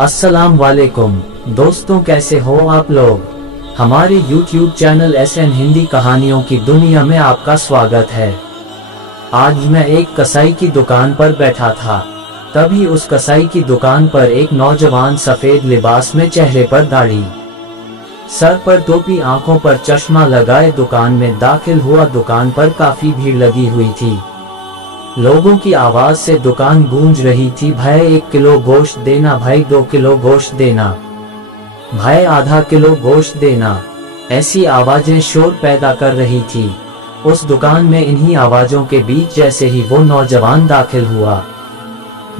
अस्सलाम वालेकुम दोस्तों, कैसे हो आप लोग। हमारे YouTube चैनल SN हिंदी कहानियों की दुनिया में आपका स्वागत है। आज मैं एक कसाई की दुकान पर बैठा था। तभी उस कसाई की दुकान पर एक नौजवान सफेद लिबास में, चेहरे पर दाढ़ी, सर पर टोपी, आंखों पर चश्मा लगाए दुकान में दाखिल हुआ। दुकान पर काफी भीड़ लगी हुई थी। लोगों की आवाज से दुकान गूंज रही थी। भाई 1 किलो गोश्त देना, भाई 2 किलो गोश्त देना, भाई आधा किलो गोश्त देना। ऐसी आवाजें शोर पैदा कर रही थी उस दुकान में। इन्हीं आवाजों के बीच जैसे ही वो नौजवान दाखिल हुआ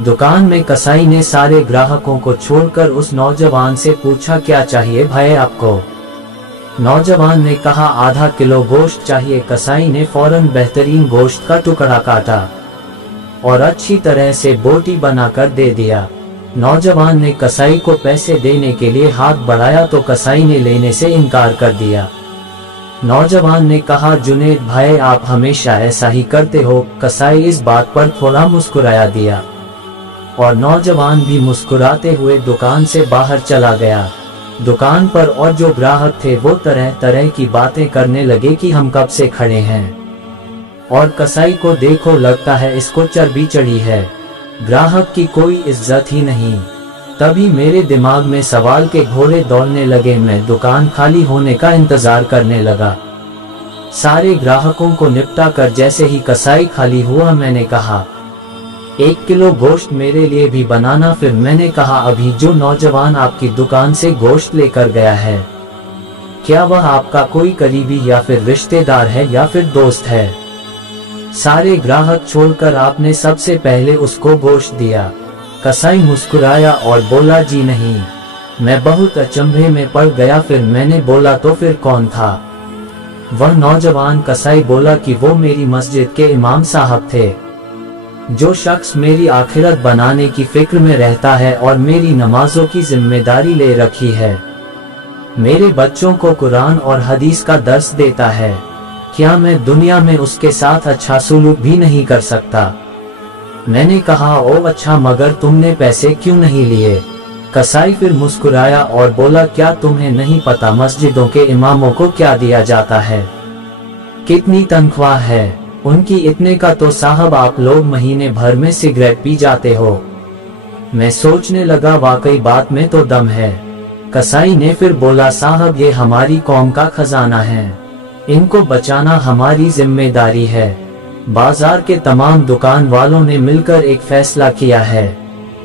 दुकान में, कसाई ने सारे ग्राहकों को छोड़कर उस नौजवान से पूछा, क्या चाहिए भाई आपको। नौजवान ने कहा, आधा किलो गोश्त चाहिए। कसाई ने फौरन बेहतरीन गोश्त का टुकड़ा काटा और अच्छी तरह से बोटी बनाकर दे दिया। नौजवान ने कसाई को पैसे देने के लिए हाथ बढ़ाया तो कसाई ने लेने से इनकार कर दिया। नौजवान ने कहा, जुनेद भाई आप हमेशा ऐसा ही करते हो। कसाई इस बात पर थोड़ा मुस्कुराया दिया और नौजवान भी मुस्कुराते हुए दुकान से बाहर चला गया। दुकान पर और जो ग्राहक थे वो तरह तरह की बातें करने लगे कि हम कब से खड़े हैं और कसाई को देखो, लगता है इसको चर्बी चढ़ी है। ग्राहक की कोई इज्जत ही नहीं। तभी मेरे दिमाग में सवाल के घोड़े दौड़ने लगे। मैं दुकान खाली होने का इंतजार करने लगा। सारे ग्राहकों को निपटा कर जैसे ही कसाई खाली हुआ, मैंने कहा, 1 किलो गोश्त मेरे लिए भी बनाना। फिर मैंने कहा, अभी जो नौजवान आपकी दुकान से गोश्त लेकर गया है, क्या वह आपका कोई करीबी या फिर रिश्तेदार है या फिर दोस्त है। सारे ग्राहक छोड़कर आपने सबसे पहले उसको गोश्त दिया। कसाई मुस्कुराया और बोला, जी नहीं। मैं बहुत अचंभे में पड़ गया। फिर मैंने बोला, तो फिर कौन था वह नौजवान। कसाई बोला कि वो मेरी मस्जिद के इमाम साहब थे। जो शख्स मेरी आखिरत बनाने की फिक्र में रहता है और मेरी नमाजों की जिम्मेदारी ले रखी है, मेरे बच्चों को कुरान और हदीस का दर्स देता है, क्या मैं दुनिया में उसके साथ अच्छा सुलूक भी नहीं कर सकता। मैंने कहा, ओ अच्छा, मगर तुमने पैसे क्यों नहीं लिए। कसाई फिर मुस्कुराया और बोला, क्या तुम्हें नहीं पता मस्जिदों के इमामों को क्या दिया जाता है, कितनी तनख्वाह है उनकी। इतने का तो साहब आप लोग महीने भर में सिगरेट पी जाते हो। मैं सोचने लगा, वाकई बात में तो दम है। कसाई ने फिर बोला, साहब ये हमारी कौम का खजाना है, इनको बचाना हमारी जिम्मेदारी है। बाजार के तमाम दुकान वालों ने मिलकर एक फैसला किया है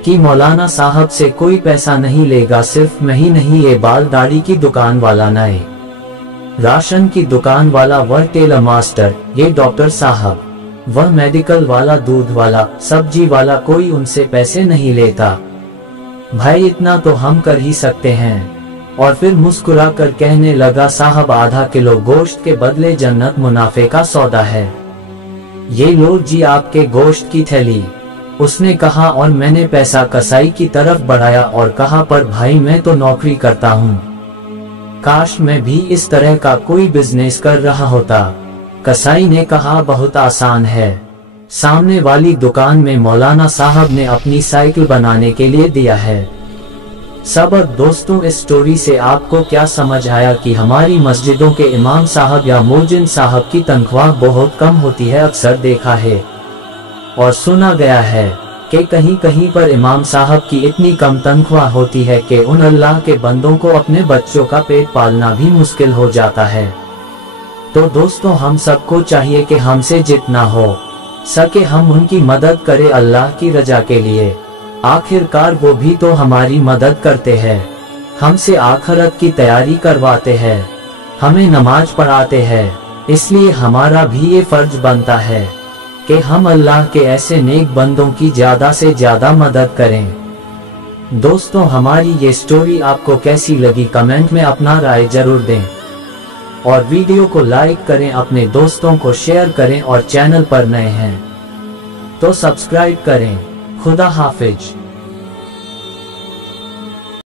कि मौलाना साहब से कोई पैसा नहीं लेगा। सिर्फ मैं ही नहीं, ये बाल दाढ़ी की दुकान वाला, नए राशन की दुकान वाला, वह टेलर मास्टर, ये डॉक्टर साहब, वह मेडिकल वाला, दूध वाला, सब्जी वाला, कोई उनसे पैसे नहीं लेता। भाई इतना तो हम कर ही सकते हैं। और फिर मुस्कुरा कर कहने लगा, साहब आधा किलो गोश्त के बदले जन्नत मुनाफे का सौदा है। ये लो जी आपके गोश्त की थैली। उसने कहा और मैंने पैसा कसाई की तरफ बढ़ाया और कहा, पर भाई मैं तो नौकरी करता हूँ, काश मैं भी इस तरह का कोई बिजनेस कर रहा होता। कसाई ने कहा, बहुत आसान है, सामने वाली दुकान में मौलाना साहब ने अपनी साइकिल बनाने के लिए दिया है। सबक दोस्तों, इस स्टोरी से आपको क्या समझ आया कि हमारी मस्जिदों के इमाम साहब या मुअज्जिन साहब की तनख्वाह बहुत कम होती है। अक्सर देखा है और सुना गया है कि कहीं कहीं पर इमाम साहब की इतनी कम तनख्वाह होती है कि उन अल्लाह के बंदों को अपने बच्चों का पेट पालना भी मुश्किल हो जाता है। तो दोस्तों, हम सबको चाहिए कि हमसे जितना हो सके हम उनकी मदद करें अल्लाह की रजा के लिए। आखिरकार वो भी तो हमारी मदद करते हैं, हमसे आखिरत की तैयारी करवाते हैं, हमें नमाज पढ़ाते हैं। इसलिए हमारा भी ये फर्ज बनता है कि हम अल्लाह के ऐसे नेक बंदों की ज्यादा से ज्यादा मदद करें। दोस्तों, हमारी ये स्टोरी आपको कैसी लगी, कमेंट में अपना राय जरूर दें और वीडियो को लाइक करें, अपने दोस्तों को शेयर करें और चैनल पर नए हैं तो सब्सक्राइब करें। खुदा हाफिज।